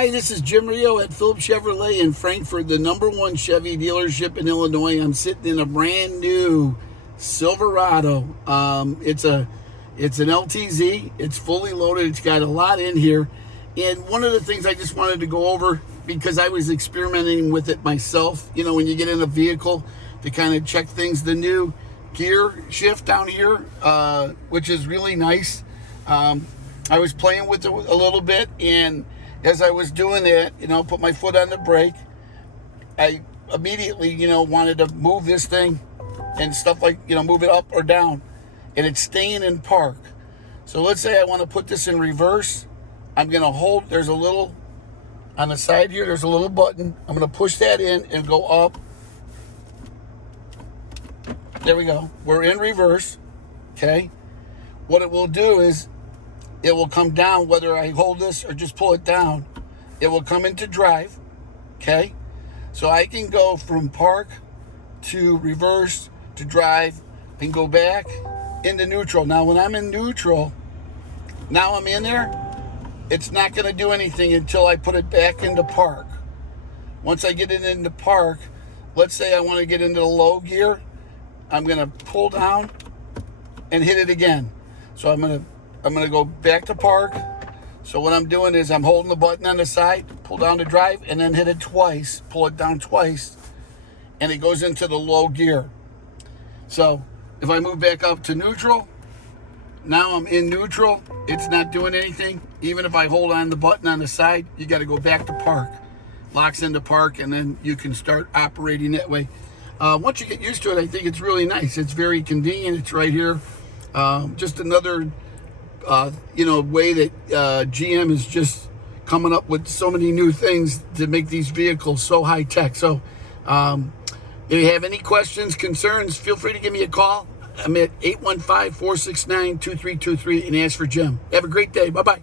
Hi, this is Jim Rio at Phillips Chevrolet in Frankfort, the #1 Chevy dealership in Illinois. I'm sitting in a brand new Silverado. It's an LTZ. It's fully loaded. It's got a lot in here. And one of the things I just wanted to go over, because I was experimenting with it myself, you know, when you get in a vehicle to kind of check things, the new gear shift down here, which is really nice. I was playing with it a little bit, and as I was doing that, you know, put my foot on the brake, I immediately, you know, wanted to move this thing and stuff like, you know, move it up or down, and it's staying in park. So let's say I want to put this in reverse. I'm going to hold, there's a little, on the side here, there's a little button. I'm going to push that in and go up. There we go. We're in reverse, okay? What it will do is, it will come down, whether I hold this or just pull it down. It will come into drive, okay? So I can go from park to reverse to drive and go back into neutral. Now, when I'm in neutral, now I'm in there, it's not gonna do anything until I put it back into park. Once I get it into park, let's say I wanna get into the low gear, I'm gonna pull down and hit it again. So I'm gonna go back to park. So what I'm doing is I'm holding the button on the side, pull down to drive, and then hit it twice, pull it down twice, and it goes into the low gear. So if I move back up to neutral, now I'm in neutral, it's not doing anything. Even if I hold on the button on the side, you gotta go back to park. Locks into park, and then you can start operating that way. Once you get used to it, I think it's really nice. It's very convenient, it's right here. Just another you know, way that GM is just coming up with so many new things to make these vehicles so high tech. So if you have any questions, concerns, feel free to give me a call. I'm at 815-469-2323 and ask for Jim. Have a great day. Bye-bye.